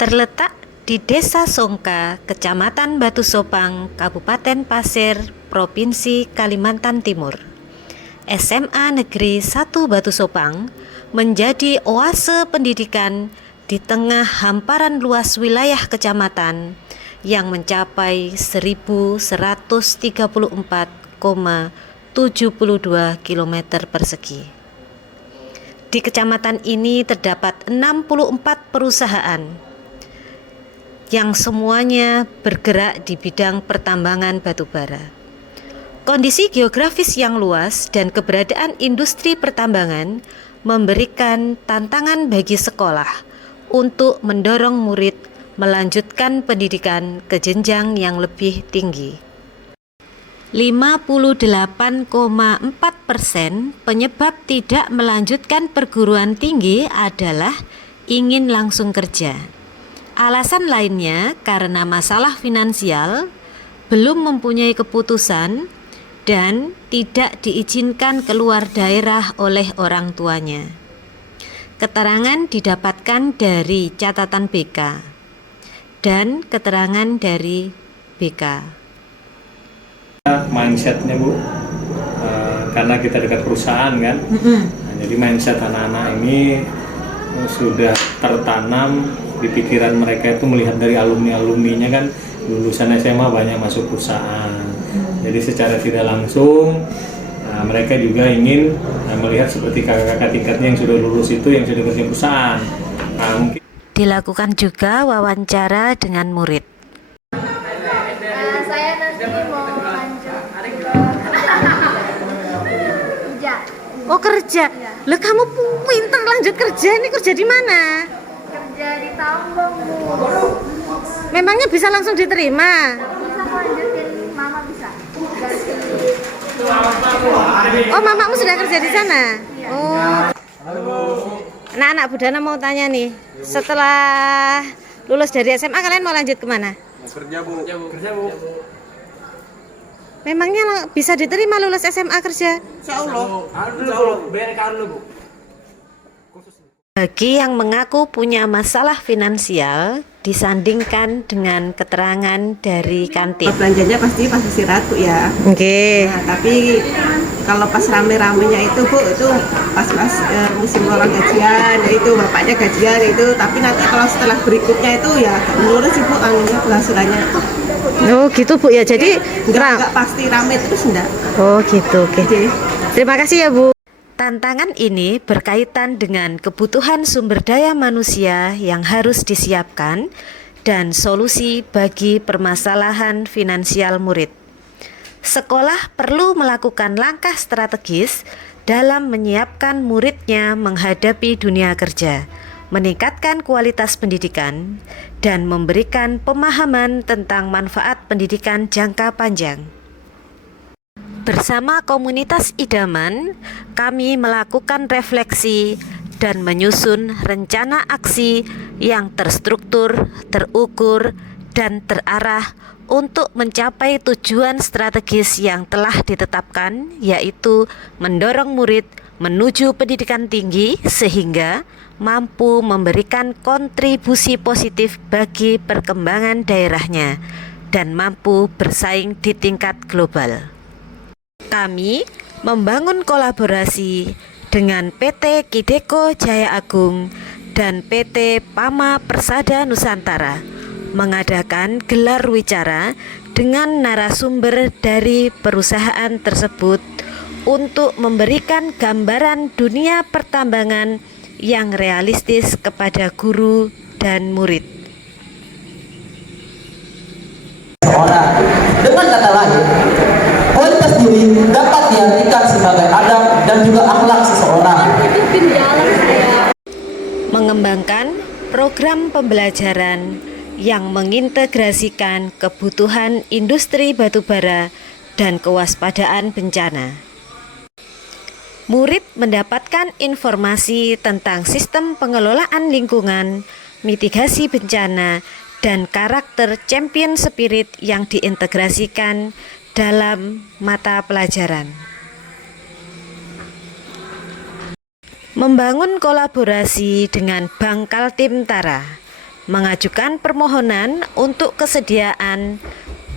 Terletak di Desa Songka, Kecamatan Batu Sopang, Kabupaten Pasir, Provinsi Kalimantan Timur. SMA Negeri 1 Batu Sopang menjadi oase pendidikan di tengah hamparan luas wilayah kecamatan yang mencapai 1.134,72 km persegi. Di kecamatan ini terdapat 64 perusahaan yang semuanya bergerak di bidang pertambangan batubara. Kondisi geografis yang luas dan keberadaan industri pertambangan memberikan tantangan bagi sekolah untuk mendorong murid melanjutkan pendidikan ke jenjang yang lebih tinggi. 58,4% penyebab tidak melanjutkan perguruan tinggi adalah ingin langsung kerja. Alasan lainnya karena masalah finansial, belum mempunyai keputusan, dan tidak diizinkan keluar daerah oleh orang tuanya. Keterangan didapatkan dari catatan BK dan keterangan dari BK. Mindsetnya Bu, karena kita dekat perusahaan kan, nah, jadi mindset anak-anak ini sudah tertanam di pikiran mereka itu melihat dari alumninya kan lulusan SMA banyak masuk perusahaan. Jadi secara tidak langsung mereka juga ingin melihat seperti kakak-kakak tingkatnya yang sudah lulus itu yang sudah kerja perusahaan. Mungkin dilakukan juga wawancara dengan murid. Saya nanti mau lanjut kerja. Oh kerja? Lah kamu pinter lanjut kerja, ini kerja di mana? Kerja di tambang Bu. Memangnya bisa langsung diterima? Bisa lanjutin, Mama bisa. Oh mamamu sudah kerja di sana? Iya. Oh. Anak-anak Budana mau tanya nih, setelah lulus dari SMA kalian mau lanjut kemana? Kerja Bu. Kerja Bu. Memangnya bisa diterima lulus SMA kerja? Insya Allah. Bayar dulu Bu. Bagi yang mengaku punya masalah finansial, disandingkan dengan keterangan dari kantin. Belanjanya pasti pas istirahat Bu ya. Oke. Nah, tapi kalau pas rame-ramenya itu Bu, itu pas musim orang gajian, itu bapaknya gajian itu. Tapi nanti kalau setelah berikutnya itu ya menurut sih Bu, anunya penghasilannya. Oh gitu Bu ya, jadi Enggak pasti rame terus enggak. Oh gitu, oke. Oke. Terima kasih ya Bu. Tantangan ini berkaitan dengan kebutuhan sumber daya manusia yang harus disiapkan dan solusi bagi permasalahan finansial murid. Sekolah perlu melakukan langkah strategis dalam menyiapkan muridnya menghadapi dunia kerja, meningkatkan kualitas pendidikan, dan memberikan pemahaman tentang manfaat pendidikan jangka panjang. Bersama komunitas idaman, kami melakukan refleksi dan menyusun rencana aksi yang terstruktur, terukur, dan terarah untuk mencapai tujuan strategis yang telah ditetapkan, yaitu mendorong murid menuju pendidikan tinggi sehingga mampu memberikan kontribusi positif bagi perkembangan daerahnya dan mampu bersaing di tingkat global. Kami membangun kolaborasi dengan PT Kideko Jaya Agung dan PT Pama Persada Nusantara mengadakan gelar wicara dengan narasumber dari perusahaan tersebut untuk memberikan gambaran dunia pertambangan yang realistis kepada guru dan murid. Dengan kata lain, kualitas diri dapat diartikan sebagai adab dan juga akhlak seseorang. Mengembangkan program pembelajaran yang mengintegrasikan kebutuhan industri batubara dan kewaspadaan bencana. Murid mendapatkan informasi tentang sistem pengelolaan lingkungan, mitigasi bencana, dan karakter champion spirit yang diintegrasikan dalam mata pelajaran. Membangun kolaborasi dengan Bank Kaltim Tara, mengajukan permohonan untuk kesediaan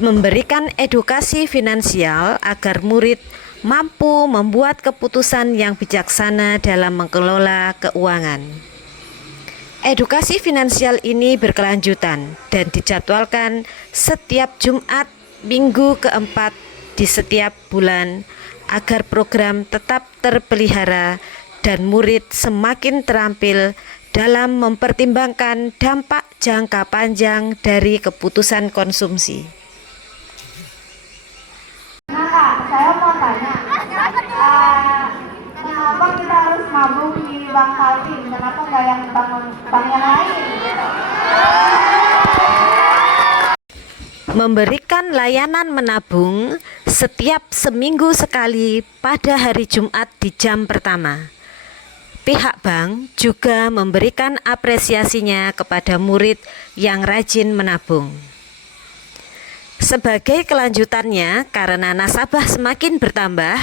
memberikan edukasi finansial agar murid mampu membuat keputusan yang bijaksana dalam mengelola keuangan. Edukasi finansial ini berkelanjutan dan dijadwalkan setiap Jumat minggu keempat di setiap bulan agar program tetap terpelihara dan murid semakin terampil dalam mempertimbangkan dampak jangka panjang dari keputusan konsumsi. Nah Kak, saya mau tanya, kenapa kita harus nabung di bank Kaltim? Kenapa nggak yang bank yang lain? Memberikan layanan menabung setiap seminggu sekali pada hari Jumat di jam pertama. Pihak bank juga memberikan apresiasinya kepada murid yang rajin menabung. Sebagai kelanjutannya, karena nasabah semakin bertambah,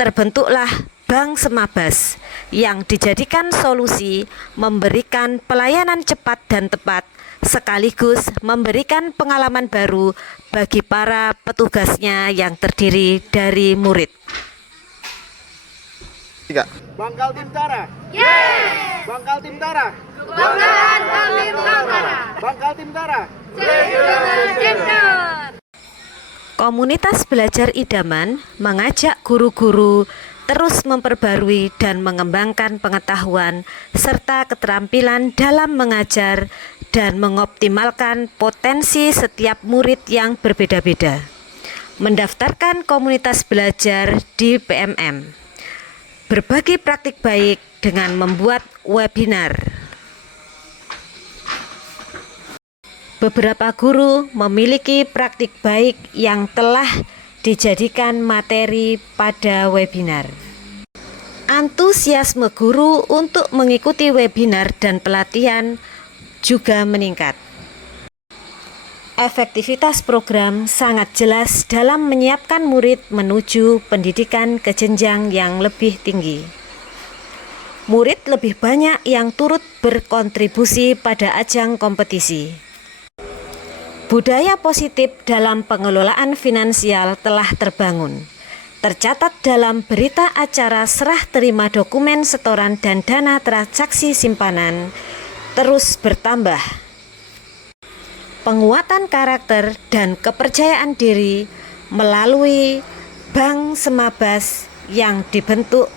terbentuklah Bank Semabas yang dijadikan solusi memberikan pelayanan cepat dan tepat sekaligus memberikan pengalaman baru bagi para petugasnya yang terdiri dari murid. Bangkal Tim Tara. Yeay! Bangkal Tim Tara. Kebanggaan Kaltim Tara. Bangkal Tim Tara. Komunitas Belajar Idaman mengajak guru-guru terus memperbarui dan mengembangkan pengetahuan serta keterampilan dalam mengajar dan mengoptimalkan potensi setiap murid yang berbeda-beda. Mendaftarkan komunitas belajar di PMM. Berbagi praktik baik dengan membuat webinar. Beberapa guru memiliki praktik baik yang telah dijadikan materi pada webinar. Antusiasme guru untuk mengikuti webinar dan pelatihan juga meningkat. Efektivitas program sangat jelas dalam menyiapkan murid menuju pendidikan ke jenjang yang lebih tinggi. Murid lebih banyak yang turut berkontribusi pada ajang kompetisi. Budaya positif dalam pengelolaan finansial telah terbangun. Tercatat dalam berita acara serah terima dokumen setoran dan dana transaksi simpanan terus bertambah. Penguatan karakter dan kepercayaan diri melalui Bank Semabas yang dibentuk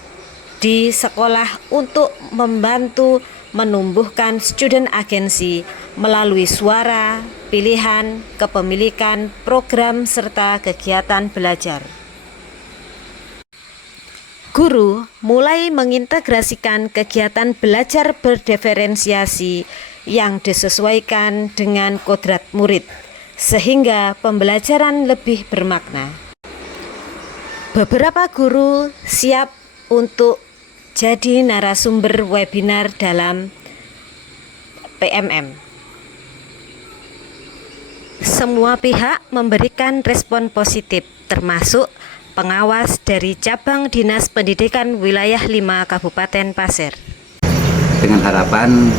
di sekolah untuk membantu menumbuhkan student agency melalui suara, pilihan, kepemilikan, program, serta kegiatan belajar. Guru mulai mengintegrasikan kegiatan belajar berdiferensiasi yang disesuaikan dengan kodrat murid, sehingga pembelajaran lebih bermakna. Beberapa guru siap untuk jadi narasumber webinar dalam PMM. Semua pihak memberikan respon positif, termasuk pengawas dari Cabang Dinas Pendidikan Wilayah 5 Kabupaten Pasir. Dengan harapan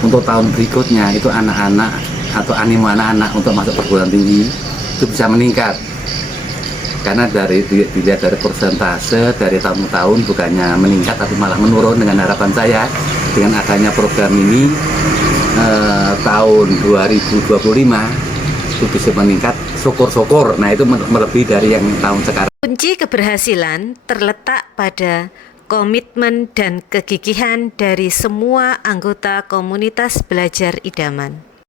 untuk tahun berikutnya itu anak-anak atau animo anak-anak untuk masuk perguruan tinggi itu bisa meningkat. Karena dilihat dari persentase dari tahun ke tahun bukannya meningkat tapi malah menurun. Dengan harapan saya dengan adanya program ini tahun 2025 itu bisa meningkat, syukur-syukur. Nah itu melebihi dari yang tahun sekarang. Kunci keberhasilan terletak pada komitmen dan kegigihan dari semua anggota komunitas belajar idaman.